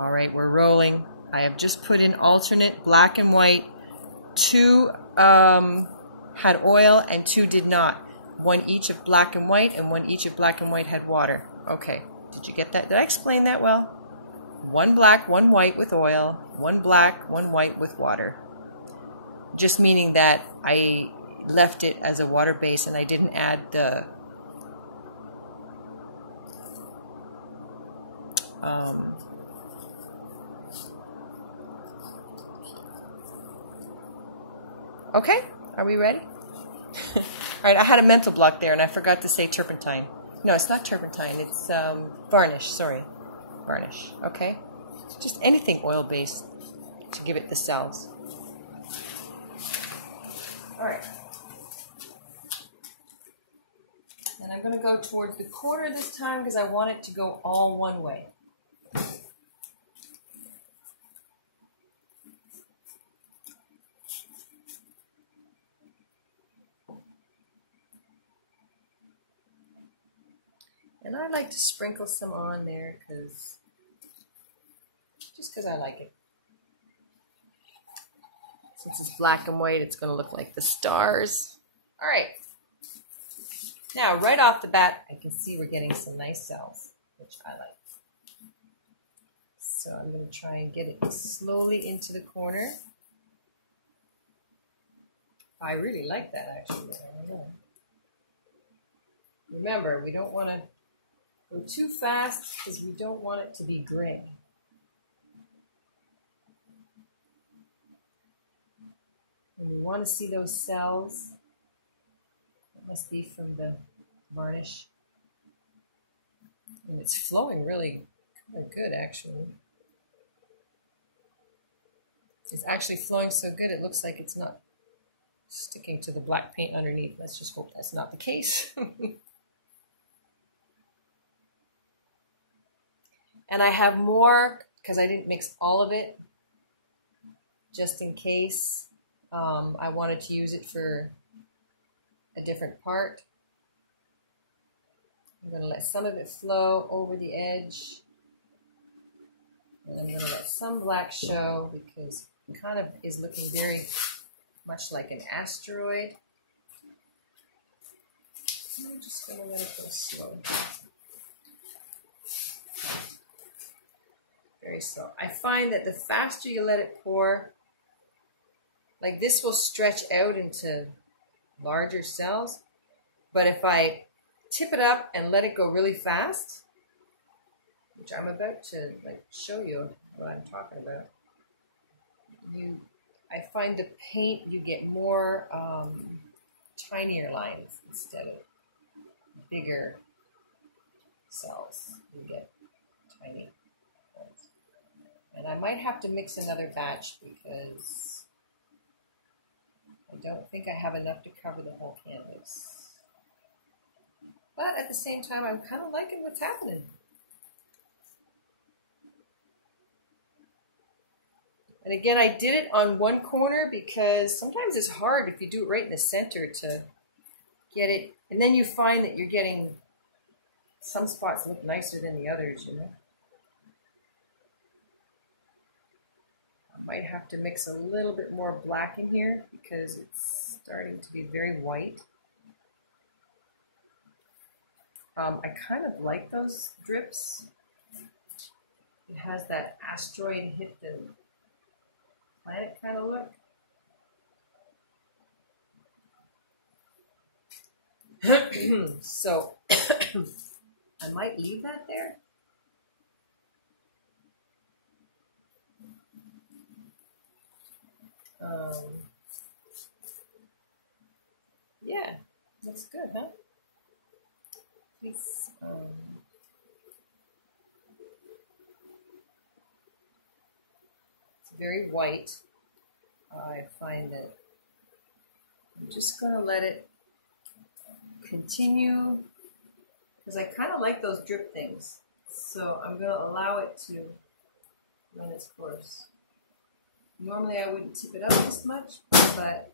All right, we're rolling. I have just put in alternate black and white. 2 had oil and 2 did not. 1 each of black and white and 1 each of black and white had water. Okay, did you get that? Did I explain that well? 1 black, 1 white with oil, 1 black, 1 white with water. Just meaning that I left it as a water base and I didn't add the okay, are we ready? All right, I had a mental block there and I forgot to say turpentine. No, it's not turpentine, it's varnish, sorry. Varnish, okay? Just anything oil-based to give it the cells. All right. And I'm going to go towards the corner this time because I want it to go all one way. And I like to sprinkle some on there just because I like it. Since it's black and white, it's going to look like the stars. All right. Now, right off the bat, I can see we're getting some nice cells, which I like. So I'm going to try and get it slowly into the corner. I really like that, actually. I don't know. Remember, we don't want to go too fast because we don't want it to be gray. And we want to see those cells. It must be from the varnish. And it's flowing really kind of good, actually. It's actually flowing so good it looks like it's not sticking to the black paint underneath. Let's just hope that's not the case. And I have more because I didn't mix all of it just in case I wanted to use it for a different part. I'm going to let some of it flow over the edge. And I'm going to let some black show because it kind of is looking very much like an asteroid. I'm just going to let it go slow. Very slow. I find that the faster you let it pour, like this will stretch out into larger cells. But if I tip it up and let it go really fast, which I'm about to show you what I'm talking about, I find the paint, you get more tinier lines instead of bigger cells. You get tiny ones. And I might have to mix another batch because I don't think I have enough to cover the whole canvas. But at the same time, I'm kind of liking what's happening. And again, I did it on one corner because sometimes it's hard if you do it right in the center to get it. And then you find that you're getting some spots look nicer than the others, you know. I might have to mix a little bit more black in here because it's starting to be very white. I kind of like those drips. It has that asteroid hit the planet kind of look. So I might leave that there. Yeah, looks good, huh? It's very white. I find that I'm just going to let it continue because I kind of like those drip things. So I'm going to allow it to run its course. Normally I wouldn't tip it up this much, but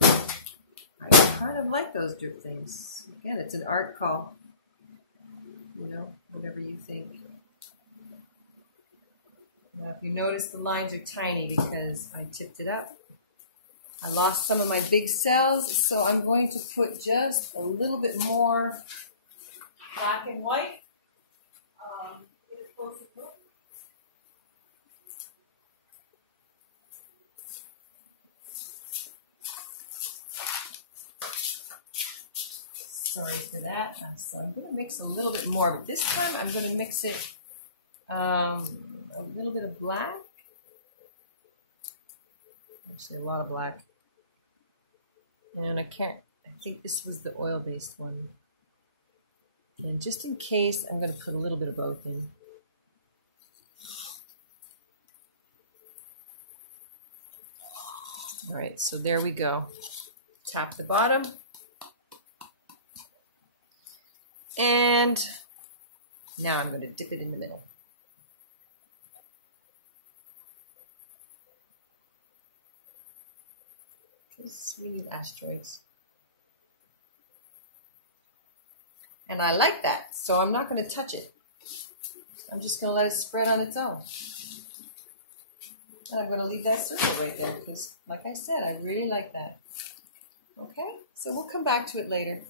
I kind of like those drip things. Again, it's an art call. You know, whatever you think. You notice the lines are tiny because I tipped it up. I lost some of my big cells, so I'm going to put just a little bit more black and white. Get a closer look. Sorry for that. So I'm going to mix a little bit more, but this time I'm going to mix it a little bit of black. Actually, a lot of black. And I think this was the oil-based one. And just in case, I'm going to put a little bit of both in. All right, so there we go. Tap the bottom. And now I'm going to dip it in the middle. Because we need asteroids. And I like that, so I'm not going to touch it. I'm just going to let it spread on its own. And I'm going to leave that circle right there because, like I said, I really like that. Okay? So we'll come back to it later.